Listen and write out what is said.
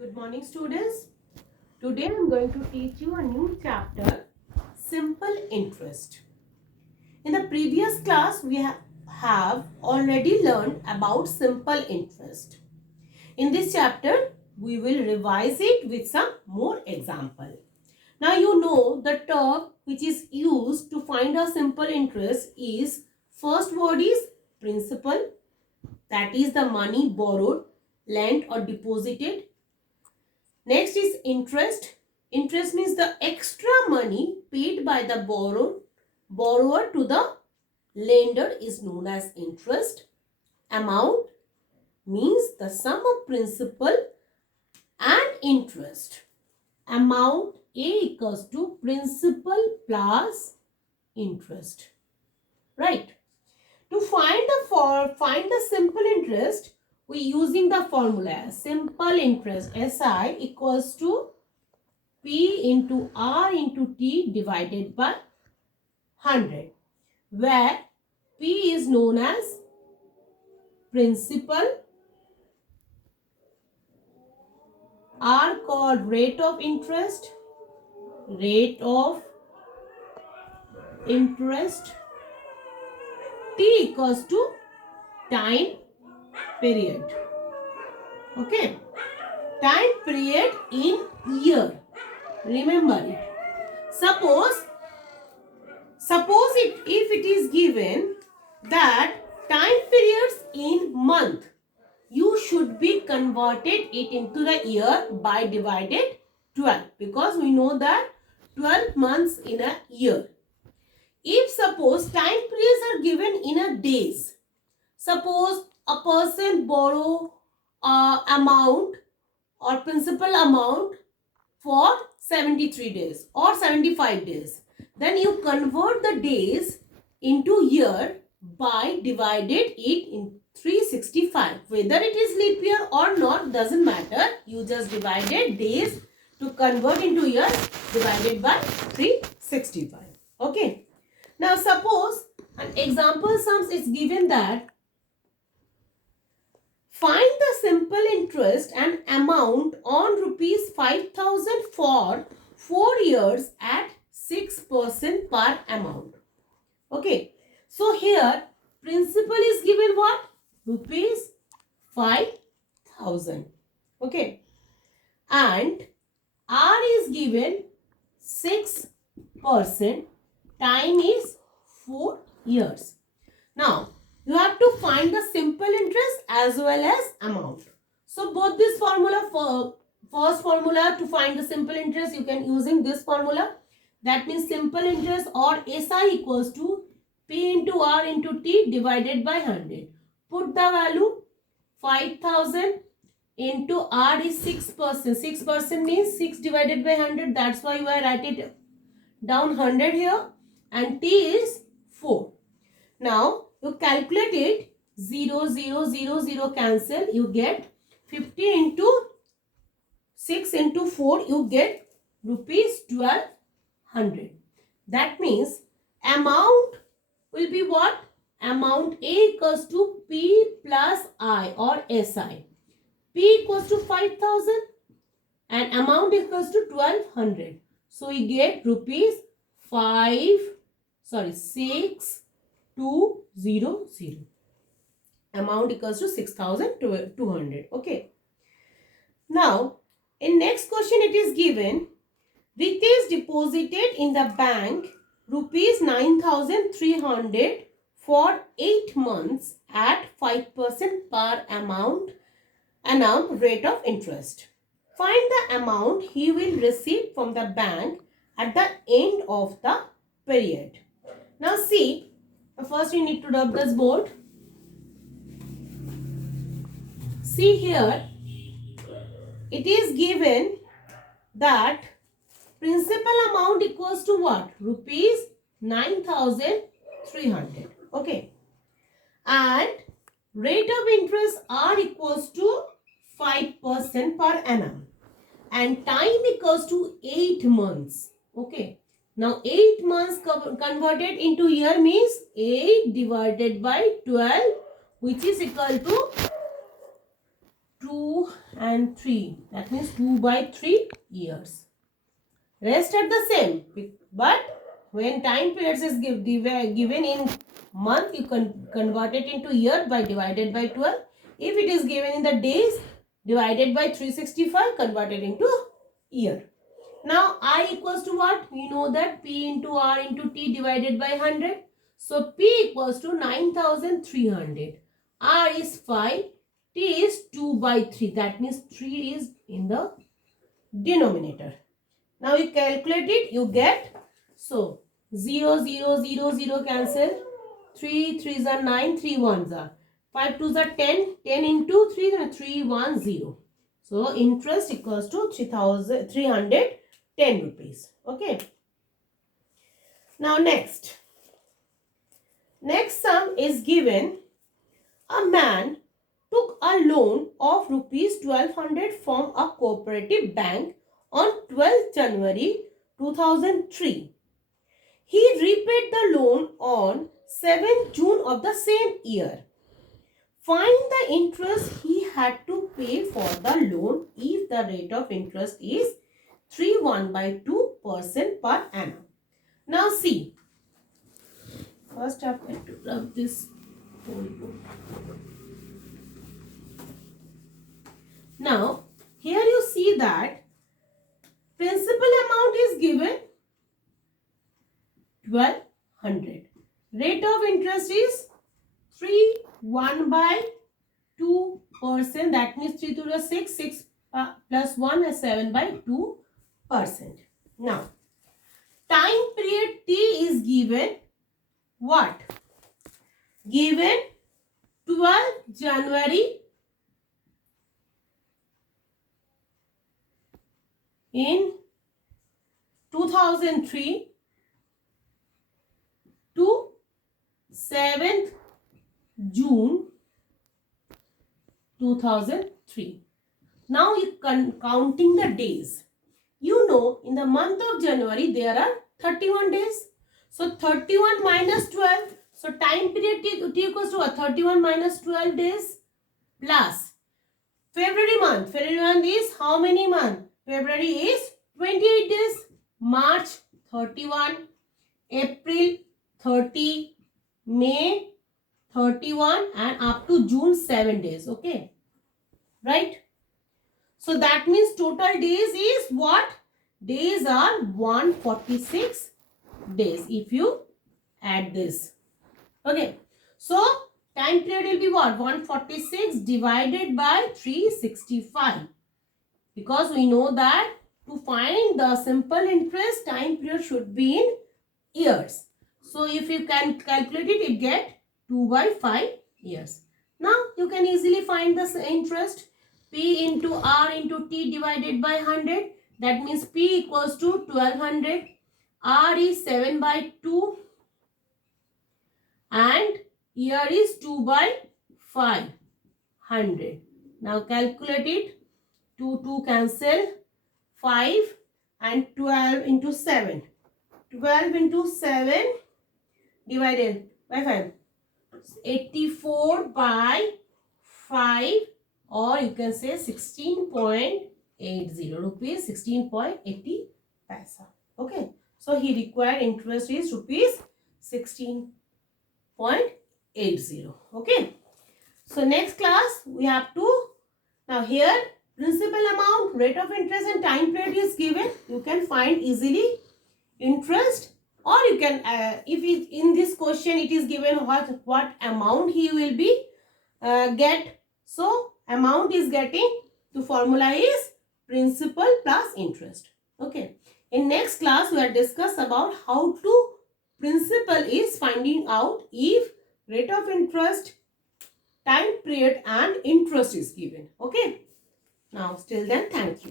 Good morning, students. Today I am going to teach you a new chapter, Simple Interest. In the previous class, we have already learned about simple interest. In this chapter, we will revise it with some more example. Now you know the term which is used to find a simple interest is, first word is principal, that is the money borrowed, lent or deposited. Next is interest. Interest means the extra money paid by the borrower to the lender is known as interest. Amount means the sum of principal and interest. Amount A equals to principal plus interest. Right. To find the simple interest, we using the formula simple interest SI equals to P into R into T divided by 100, where P is known as principal, R called rate of interest, T equals to time period. Okay, time period in year. Remember it. Suppose if it is given that time periods in month, you should be converted it into the year by divided 12, because we know that 12 months in a year. If suppose time periods are given in a days, suppose a person borrow amount or principal amount for 73 days or 75 days, then you convert the days into year by divided it in 365. Whether it is leap year or not doesn't matter. You just divided days to convert into year divided by 365. Okay. Now suppose an example sums is given that find the simple interest and amount on rupees 5,000 for 4 years at 6% per amount. Okay. So here principal is given what? Rupees 5,000. Okay. And R is given 6%. Time is 4 years. Now you have to find the simple interest as well as amount. So both this formula, for first formula to find the simple interest, you can using this formula. That means simple interest or SI equals to P into R into T divided by 100. Put the value 5,000 into R is 6%. 6% means 6 divided by 100. That's why you are write it down 100 here. And T is 4. Now you calculate it, 0, 0, 0, 0 cancel, you get 50 into 6 into 4, you get rupees 1200. That means amount will be what? Amount A equals to P plus I or SI. P equals to 5,000 and amount equals to 1200. So we get rupees 6,200. Amount equals to 6,200. Okay. Now, in next question it is given, Ritesh deposited in the bank rupees 9,300 for 8 months at 5% per annum rate of interest. Find the amount he will receive from the bank at the end of the period. Now see, first we need to rub this board. See here, it is given that principal amount equals to what? Rupees 9,300. Okay. And rate of interest R equals to 5% per annum. And time equals to 8 months. Okay. Now 8 months converted into year means 8 divided by 12, which is equal to and 3. That means 2 by 3 years. Rest are the same, but when time periods is given in month, you can convert it into year by divided by 12. If it is given in the days, divided by 365, converted into year. Now I equals to what? We know that P into R into T divided by 100. So P equals to 9300. R is 5. T is 2 by 3. That means 3 is in the denominator. Now you calculate it, you get, so 0, 0, 0, 0 cancel. 3 3s are 9, 3 1s are 5 2s are 10, 10 into 3 310. So interest equals to 310 rupees. Okay. Now next sum is given. A man took a loan of rupees 1200 from a cooperative bank on 12th January 2003. He repaid the loan on 7th June of the same year. Find the interest he had to pay for the loan if the rate of interest is 3.12% per annum. Now see, first I have to rub this whole book. Now here you see that principal amount is given 1200. Rate of interest is 3.12%. That means 3 to the 6, 6 plus 1 is 7/2%. Now, time period T is given what? Given 12 January in 2003 to 7th June 2003. Now you counting the days. You know, in the month of January there are 31 days. So 31 minus 12. So time period T equals to 31 minus 12 days plus February month. February month is how many months? February is 28 days. March 31. April 30. May 31 and up to June 7 days. Okay. Right. So that means total days is what? Days are 146 days if you add this. Okay. So time period will be what? 146 divided by 365. Because we know that to find the simple interest, time period should be in years. So if you can calculate it, it get 2 by 5 years. Now you can easily find the interest. P into R into T divided by 100. That means P equals to 1200. R is 7/2. And year is 2 by 500. Now calculate it. 2 cancel. 5 and 12 into 7. 12 into 7 divided by 5. 84 by 5, or you can say 16.80 rupees, 16.80 paisa. Okay. So he required interest is rupees 16.80. Okay. So next class we have to, now here principal amount, rate of interest and time period is given. You can find easily interest, or you can if it, in this question it is given what amount he will be get. So amount is getting, the formula is principal plus interest. Okay. In next class we will discuss about how to principal is finding out if rate of interest, time period and interest is given. Okay. Now till then, thank you.